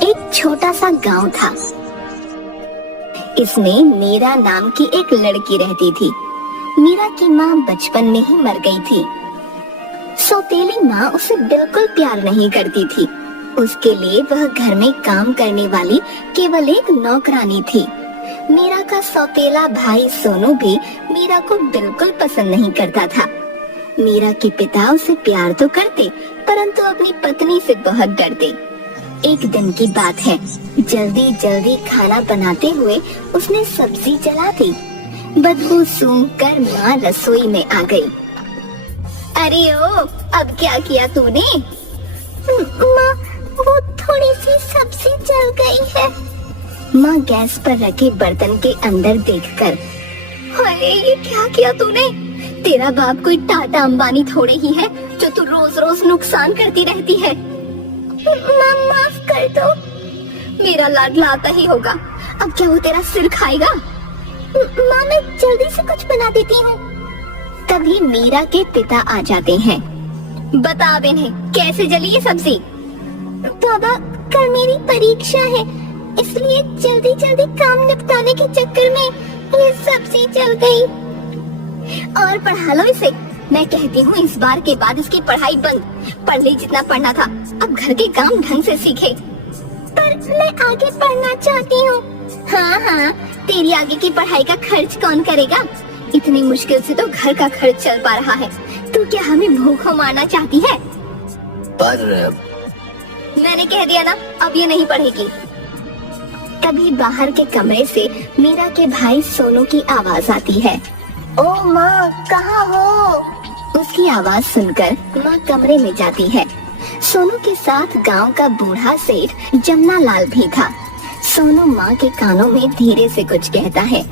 एक छोटा सा गांव था। इसमें मीरा नाम की एक लड़की रहती थी। मीरा की माँ बचपन में ही मर गई थी। सौतेली माँ उसे बिल्कुल प्यार नहीं करती थी। उसके लिए वह घर में काम करने वाली केवल एक नौकरानी थी। मीरा का सौतेला भाई सोनू भी मीरा को बिल्कुल पसंद नहीं करता था। मीरा के पिता उसे प्यार तो करते, परंतु अपनी पत्नी से बहुत डरते। एक दिन की बात है, जल्दी जल्दी खाना बनाते हुए उसने सब्जी जला दी। बदबू सूंघकर माँ रसोई में आ गई। अरे ओ, अब क्या किया तूने? माँ, वो थोड़ी सी सब्जी जल गई है। माँ गैस पर रखे बर्तन के अंदर देखकर, अरे ये क्या किया तूने? तेरा बाप कोई टाटा अंबानी थोड़े ही है जो तू रोज रोज नुकसान करती रहती है। माँ माफ कर दो। मेरा लाडला आता ही होगा, अब क्या वो तेरा सिर खाएगा? माँ मैं जल्दी से कुछ बना देती हूँ। तभी मीरा के पिता आ जाते हैं। बता अब इन्हें कैसे जली ये सब्जी? बाबा, कल मेरी परीक्षा है, इसलिए जल्दी जल्दी काम निपटाने के चक्कर में ये सब्जी जल गई। और पढ़ा लो इसे। मैं कहती हूँ इस बार के बाद इसकी पढ़ाई बंद। पढ़ ली जितना पढ़ना था, अब घर के काम ढंग से सीखे। पर मैं आगे पढ़ना चाहती हूँ। हाँ हाँ, तेरी आगे की पढ़ाई का खर्च कौन करेगा? इतनी मुश्किल से तो घर का खर्च चल पा रहा है। तू क्या हमें भूखों मारना चाहती है? पर मैंने कह दिया ना, अब ये नहीं पढ़ेगी। तभी बाहर के कमरे से मीरा के भाई सोनू की आवाज आती है। ओ माँ, कहाँ हो? उसकी आवाज सुनकर माँ कमरे में जाती है। सोनू के साथ गांव का बूढ़ा सेठ जमुना लाल भी था। सोनू माँ के कानों में धीरे से कुछ कहता है,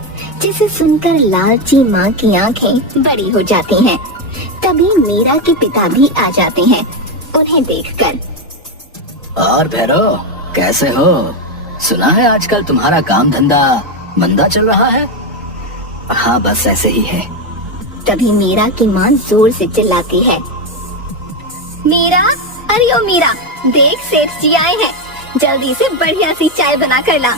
जिसे सुनकर लालची माँ की आंखें बड़ी हो जाती हैं। तभी मीरा के पिता भी आ जाते हैं उन्हें देखकर। और भैरव, कैसे हो? सुना है आजकल तुम्हारा काम धंधा मंदा चल रहा है। हाँ, बस ऐसे ही है। तभी मीरा की माँ जोर से चिल्लाती है, मीरा, अरे ओ मीरा, देख सेठ जी आए हैं, जल्दी से बढ़िया सी चाय बना कर ला।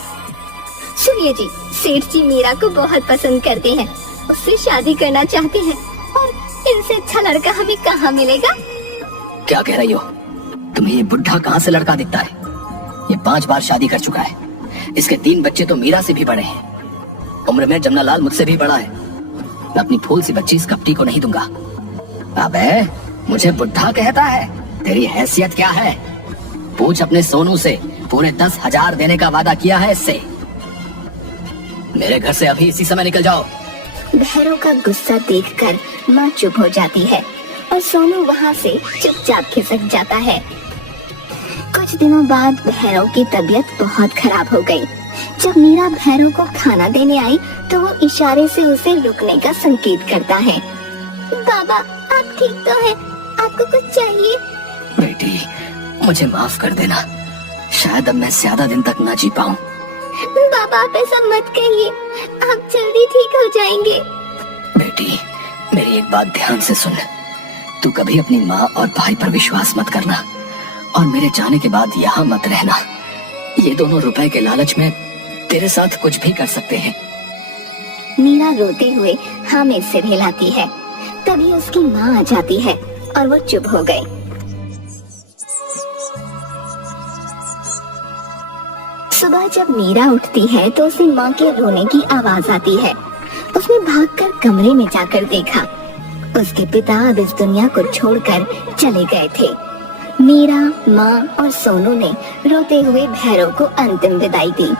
सुनिए जी, सेठ जी मीरा को बहुत पसंद करते हैं, उससे शादी करना चाहते हैं, और इनसे अच्छा लड़का हमें कहाँ मिलेगा? क्या कह रही हो? तुम्हें ये बुढ़ा कहाँ से लड़का दिखता है? ये 5 बार शादी कर चुका है। इसके 3 बच्चे तो मीरा से भी बड़े हैं। उम्र में जमुना लाल मुझसे भी बड़ा है। मैं अपनी फूल सी बच्ची इस कपटी को नहीं दूंगा। अबे, मुझे बुढ़ा कहता है? तेरी हैसियत क्या है? पूछ अपने सोनू से, पूरे 10,000 देने का वादा किया है इससे। मेरे घर से अभी इसी समय निकल जाओ। भैरव का गुस्सा देखकर माँ चुप हो जाती है और सोनू वहाँ से चुपचाप खिसक जाता है। कुछ दिनों बाद भैरव की तबीयत बहुत खराब हो गई। जब मीरा भैरव को खाना देने आई तो वो इशारे से उसे रुकने का संकेत करता है। बाबा, आप ठीक तो हैं? आपको कुछ चाहिए? बेटी, मुझे माफ कर देना, शायद अब मैं ज्यादा दिन तक ना जी पाऊँ। बाबा, आप ऐसा मत कहिए, आप जल्दी ठीक हो जाएंगे। बेटी, मेरी एक बात ध्यान से सुन। तू कभी अपनी माँ और भाई पर विश्वास मत करना, और मेरे जाने के बाद यहाँ मत रहना। ये दोनों रुपए के लालच में तेरे साथ कुछ भी कर सकते हैं। मीरा रोते हुए हाँ में सिर हिलाती है। तभी उसकी माँ आ जाती है और वो चुप हो गई। सुबह जब मीरा उठती है तो उसे माँ के रोने की आवाज आती है। उसने भागकर कमरे में जाकर देखा। उसके पिता अब इस दुनिया को छोड़कर चले गए थे। मीरा, माँ और सोनू ने रोते हुए भैरव को अंतिम विदाई दी।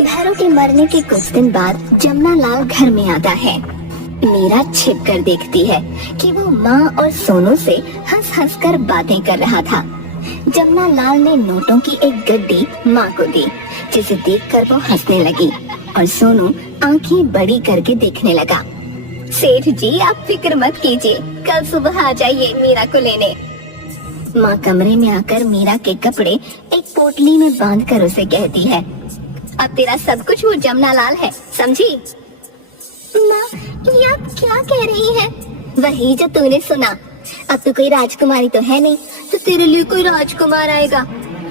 भैरव के मरने के कुछ दिन बाद जमुना लाल घर में आता है। मीरा छिप कर देखती है कि वो माँ और सोनू से हंस हंस कर बातें कर रहा था। जमुना लाल ने नोटों की एक गड्डी माँ को दी, जिसे देखकर वो हंसने लगी और सोनू आंखें बड़ी करके देखने लगा। सेठ जी, आप फिक्र मत कीजिए, कल सुबह आ जाइए मीरा को लेने। माँ कमरे में आकर मीरा के कपड़े एक पोटली में बांधकर उसे कहती है, अब तेरा सब कुछ वो जमुना लाल है, समझी? माँ, ये आप क्या कह रही हैं? वही जो तूने सुना। अब तो कोई राजकुमारी तो है नहीं, तो तेरे लिए कोई राजकुमार आएगा।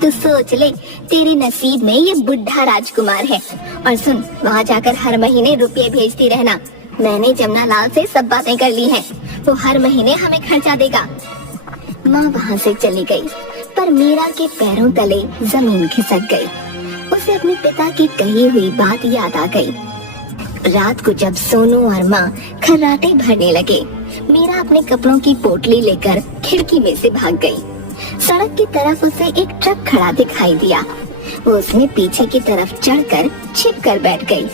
तू सोच ले, तेरे नसीब में ये बुढ़ा राजकुमार है। और सुन, वहाँ जाकर हर महीने रुपये भेजती रहना। मैंने जमुना लाल से सब बातें कर ली हैं, वो हर महीने हमें खर्चा देगा। माँ वहाँ से चली गई, पर मीरा के पैरों तले जमीन खिसक गई। उसे अपने पिता की कही हुई बात याद आ गई। रात को जब सोनू और माँ खर्राटे भरने लगे, मीरा अपने कपड़ों की पोटली लेकर खिड़की में से भाग गई। सड़क की तरफ उसे एक ट्रक खड़ा दिखाई दिया। वो उसमें पीछे की तरफ चढ़कर छिप कर बैठ गई।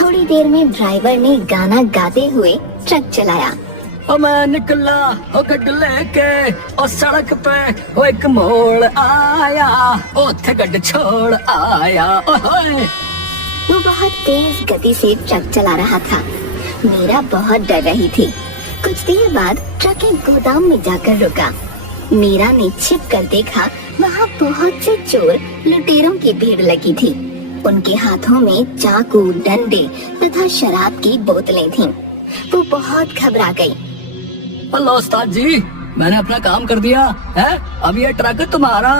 थोड़ी देर में ड्राइवर ने गाना गाते हुए ट्रक चलाया। ओ मैं निकला ओ गड्ड लेके ओ सड़क पे ओ एक मोड़ आया ओ थे गड्ड छोड़ आया ओ होए। वो बहुत तेज गति से ट्रक चला रहा था। मीरा बहुत डर रही थी। कुछ देर बाद ट्रक एक गोदाम में जाकर रुका। मीरा ने छिप कर देखा, वहाँ बहुत से चोर लुटेरों की भीड़ लगी थी। उनके हाथों में चाकू, डंडे तथा शराब की बोतलें थीं। वो बहुत घबरा गई। अल्लाह उस्ताद जी, मैंने अपना काम कर दिया है, अब ये ट्रक तुम्हारा।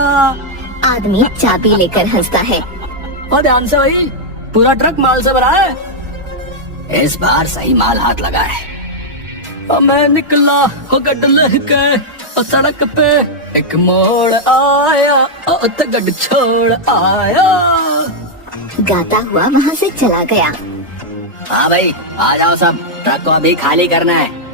आदमी चाबी लेकर हंसता है। और ध्यान से भाई, पूरा ट्रक माल से भरा है। इस बार सही माल हाथ लगा है। और मैं निकला हो गड्ड लेके और सड़क पे एक मोड़ आया और ते गड्ड छोड़ आया। गाता हुआ वहाँ से चला गया। हाँ भाई, आ जाओ सब, ट्रक को अभी खाली करना है।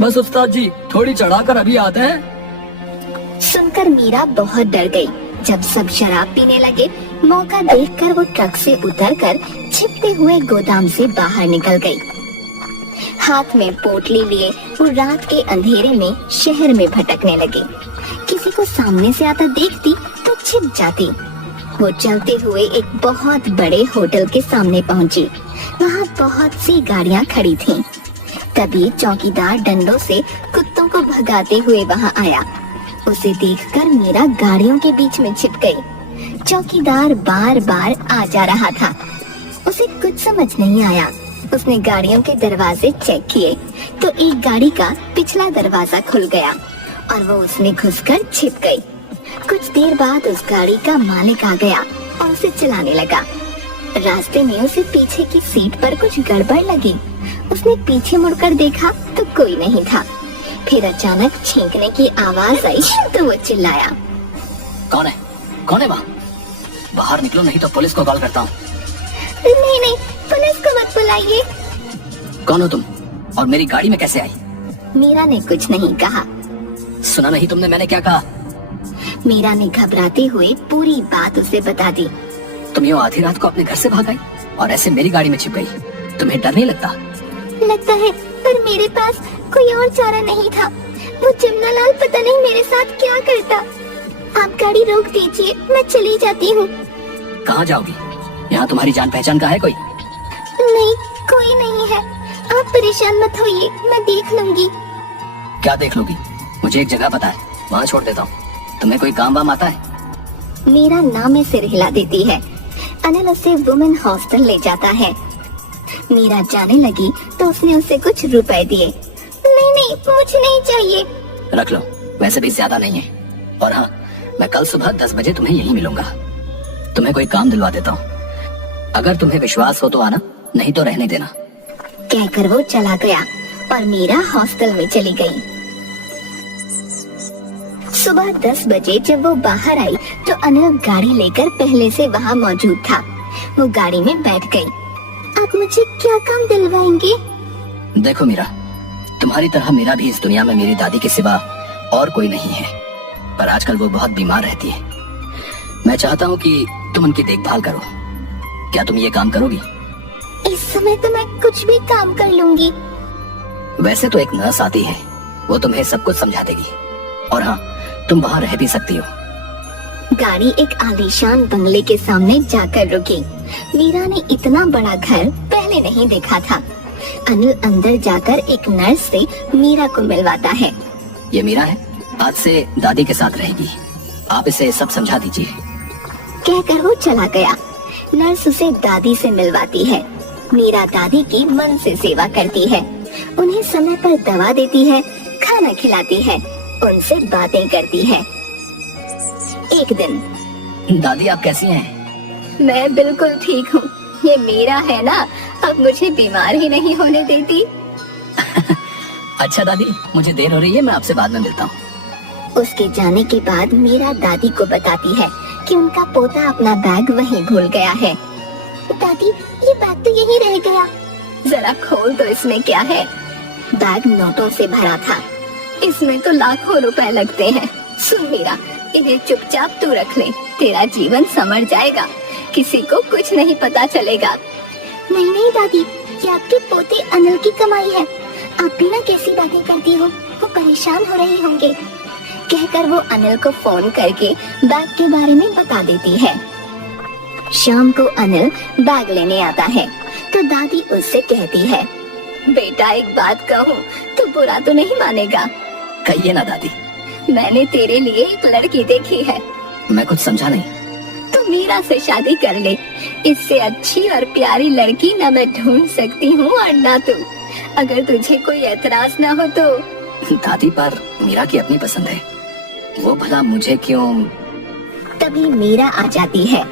बस उस्ताद जी, थोड़ी चढ़ाकर अभी आते हैं। सुनकर मीरा बहुत डर गई। जब सब शराब पीने लगे, मौका देखकर वो ट्रक से उतरकर छिपते हुए गोदाम से बाहर निकल गई। हाथ में पोटली लिए वो रात के अंधेरे में शहर में भटकने लगी। किसी को सामने से आता देखती तो छिप जाती। वो चलते हुए एक बहुत बड़े होटल के सामने पहुंची। वहाँ बहुत सी गाड़ियाँ खड़ी थीं। तभी चौकीदार डंडों से कुत्तों को भगाते हुए वहाँ आया। उसे देखकर मीरा गाड़ियों के बीच में छिप गई। चौकीदार बार बार आ जा रहा था। उसे कुछ समझ नहीं आया। उसने गाड़ियों के दरवाजे चेक किए तो एक गाड़ी का पिछला दरवाजा खुल गया और वो उसमें घुसकर छिप गई। कुछ देर बाद उस गाड़ी का मालिक आ गया और उसे चलाने लगा। रास्ते में उसे पीछे की सीट पर कुछ गड़बड़ लगी। उसने पीछे मुड़कर देखा तो कोई नहीं था। फिर अचानक छींकने की आवाज आई तो वो चिल्लाया, कौन है? कौन है वहाँ? बाहर निकलो नहीं तो पुलिस को कॉल करता हूँ। नहीं नहीं, पुलिस को मत बुलाइए। कौन हो तुम और मेरी गाड़ी में कैसे आई? मीरा ने कुछ नहीं कहा। सुना नहीं तुमने मैंने क्या कहा? मीरा ने घबराते हुए पूरी बात उसे बता दी। तुम यूँ आधी रात को अपने घर से भाग आई और ऐसे मेरी गाड़ी में छिप गई। तुम्हें डर नहीं लगता? लगता है, पर मेरे पास कोई और चारा नहीं था। वो जमुना लाल पता नहीं मेरे साथ क्या करता। आप गाड़ी रोक दीजिए, मैं चली जाती हूँ। कहाँ जाओगी? यहाँ तुम्हारी जान पहचान का है कोई? नहीं, कोई नहीं है। आप परेशान मत होइए, मैं देख लूंगी। क्या देख लोगी? मुझे एक जगह पता है, वहाँ छोड़ देता हूँ। तुम्हें कोई काम वाम आता है? मीरा ना में सिर हिला देती है। अनिल उसे वुमेन हॉस्टल ले जाता है। मीरा जाने लगी तो उसने उसे कुछ रुपए दिए। नहीं नहीं, मुझे नहीं चाहिए। रख लो, वैसे भी ज्यादा नहीं है। और हाँ, मैं कल सुबह 10 बजे तुम्हें यहीं मिलूंगा। तुम्हें कोई काम दिलवा देता हूँ। अगर तुम्हें विश्वास हो तो आना, नहीं तो रहने देना। कहकर वो चला गया और मीरा हॉस्टल में चली गई। सुबह 10 बजे जब वो बाहर आई तो अनिल गाड़ी लेकर पहले से वहाँ मौजूद था। वो गाड़ी में बैठ गई। आप मुझे क्या काम दिलवाएंगे? देखो मीरा, तुम्हारी तरह मेरा भी इस दुनिया में मेरी दादी के सिवा और कोई नहीं है, पर आजकल वो बहुत बीमार रहती है। मैं चाहता हूँ कि तुम उनकी देखभाल करो। क्या तुम ये काम करोगी? इस समय तो मैं कुछ भी काम कर लूंगी। वैसे तो एक नर्स आती है, वो तुम्हें सब कुछ समझा देगी। और हाँ, तुम वहाँ रह भी सकती हो। गाड़ी एक आलीशान बंगले के सामने जाकर रुकी। मीरा ने इतना बड़ा घर पहले नहीं देखा था। अनिल अंदर जाकर एक नर्स से मीरा को मिलवाता है। ये मीरा है, आज से दादी के साथ रहेगी। आप इसे सब समझा दीजिए। कहकर वो चला गया। नर्स उसे दादी से मिलवाती है। मीरा दादी की मन से सेवा करती है, उन्हें समय पर दवा देती है, खाना खिलाती है, उनसे बातें करती है। एक दिन। दादी आप कैसी हैं? मैं बिल्कुल ठीक हूँ। ये मीरा है ना, अब मुझे बीमार ही नहीं होने देती। अच्छा दादी, मुझे देर हो रही है, मैं आपसे बाद में मिलता हूँ। उसके जाने के बाद मीरा दादी को बताती है कि उनका पोता अपना बैग वहीं भूल गया है। दादी, ये बैग तो यहीं रह गया। जरा खोल तो इसमें क्या है। बैग नोटों से भरा था। इसमें तो लाखों रुपए लगते हैं। सुन मीरा, इन्हें चुपचाप तू रख ले, तेरा जीवन संवर जाएगा, किसी को कुछ नहीं पता चलेगा। नहीं नहीं दादी, ये आपके पोते अनिल की कमाई है। आप भी ना कैसी बातें करती हो, वो परेशान हो रहे होंगे। कहकर वो अनिल को फोन करके बैग के बारे में बता देती है। शाम को अनिल बैग लेने आता है तो दादी उससे कहती है, बेटा एक बात कहूँ तो बुरा तो नहीं मानेगा। कहिए ना दादी। मैंने तेरे लिए एक लड़की देखी है। मैं कुछ समझा नहीं। तू मीरा से शादी कर ले, इससे अच्छी और प्यारी लड़की न मैं ढूंढ सकती हूँ और न तू। अगर तुझे कोई एतराज न हो तो। दादी पर मीरा की अपनी पसंद है, वो भला मुझे क्यों? तभी मीरा आ जाती है।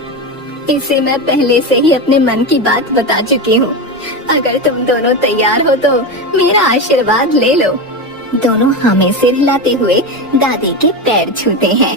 इसे मैं पहले से ही अपने मन की बात बता चुकी हूँ। अगर तुम दोनों तैयार हो तो मेरा आशीर्वाद ले लो। दोनों हमें सिर हिलाते हुए दादी के पैर छूते हैं।